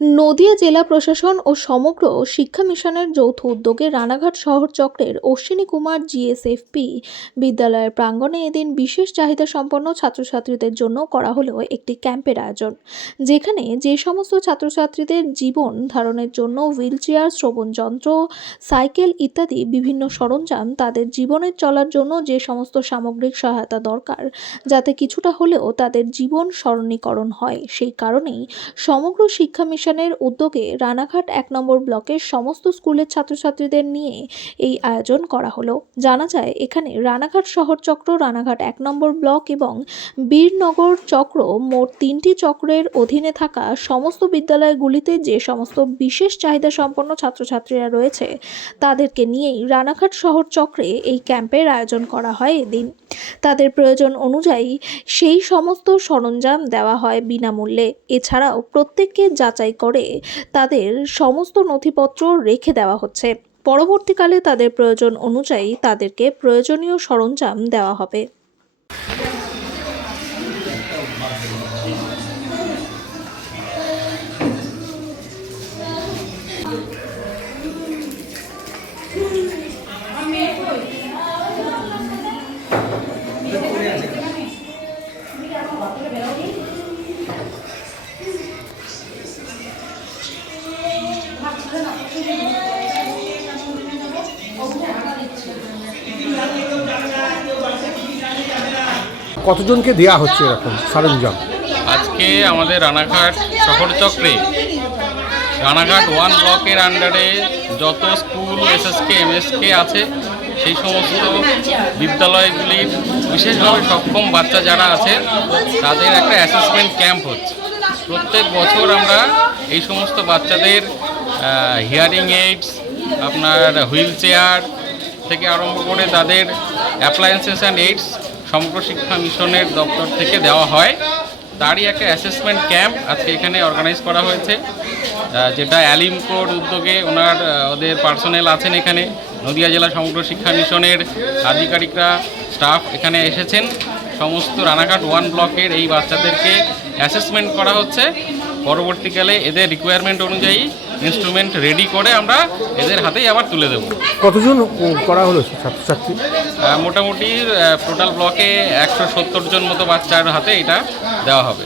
নদিয়া জেলা প্রশাসন ও সমগ্র শিক্ষা মিশনের যৌথ উদ্যোগে রানাঘাট শহর চক্রের অশ্বিনী কুমার জিএসএফপি বিদ্যালয়ের প্রাঙ্গণে এদিন বিশেষ চাহিদা সম্পন্ন ছাত্রছাত্রীদের জন্য করা হলো একটি ক্যাম্পের আয়োজন, যেখানে যে সমস্ত ছাত্রছাত্রীদের জীবন ধারণের জন্য হুইলচেয়ার, শ্রবণ যন্ত্র, সাইকেল ইত্যাদি বিভিন্ন সরঞ্জাম, তাদের জীবনের চলার জন্য যে সমস্ত সামগ্রিক সহায়তা দরকার, যাতে কিছুটা হলেও তাদের জীবন সরলীকরণ হয়, সেই কারণেই সমগ্র শিক্ষা মিশনের উদ্যোগে রানাঘাট ১ নম্বর ব্লকের সমস্ত স্কুলের ছাত্রছাত্রীদের নিয়ে এই আয়োজন করা হলো। জানা যায়, এখানে রানাঘাট শহর চক্র, রানাঘাট ১ নম্বর ব্লক এবং বীরনগর চক্র মোট ৩টি চক্রের অধীনে থাকা সমস্ত বিদ্যালয়গুলিতে যে সমস্ত বিশেষ চাহিদা সম্পন্ন ছাত্রছাত্রীরা রয়েছে, তাদেরকে নিয়েই রানাঘাট শহর চক্রে এই ক্যাম্পের আয়োজন করা হয়। এদিন তাদের প্রয়োজন অনুযায়ী সেই সমস্ত সরঞ্জাম দেওয়া হয় বিনামূল্যে। এছাড়াও প্রত্যেককে যাচাই করে তাদের সমস্ত নথিপত্র রেখে দেওয়া হচ্ছে। পরবর্তীকালে তাদের প্রয়োজন অনুযায়ী তাদেরকে প্রয়োজনীয় সরঞ্জাম দেওয়া হবে। কতজনকে দেয়া হচ্ছে এরকম সরঞ্জাম? আজকে আমাদের রানাঘাট শহর চক্রে রানাঘাট 1 ব্লকের আন্ডারে যত স্কুল, এসএসকে, এমএসকে আছে, সেই সমস্ত বিদ্যালয়গুলির বিশেষভাবে সক্ষম বাচ্চা যারা আছে তাদের একটা অ্যাসেসমেন্ট ক্যাম্প হচ্ছে। প্রত্যেক বছর আমরা এই সমস্ত বাচ্চাদের হিয়ারিং এইডস, আপনার হুইল চেয়ার থেকে আরম্ভ করে তাদের অ্যাপ্লায়েন্সেস অ্যান্ড এইডস সমগ্র শিক্ষা মিশনের দপ্তর থেকে দেওয়া হয়। তারই একটা অ্যাসেসমেন্ট ক্যাম্প আজকে এখানে অর্গানাইজ করা হয়েছে, যেটা অ্যালিমকোর উদ্যোগে ওদের পার্সোনেল আছেন এখানে। নদিয়া জেলা সমগ্র শিক্ষা মিশনের আধিকারিকরা, স্টাফ এখানে এসেছেন। সমস্ত রানাঘাট 1 ব্লকের এই বাচ্চাদেরকে অ্যাসেসমেন্ট করা হচ্ছে। পরবর্তীকালে এদের রিকোয়ারমেন্ট অনুযায়ী ইনস্ট্রুমেন্ট রেডি করে আমরা এদের হাতেই আবার তুলে দেব। কতজন করা হলো ছাত্রছাত্রী? মোটামুটি টোটাল ব্লকে 170 জন মতো বাচ্চার হাতে এটা দেওয়া হবে।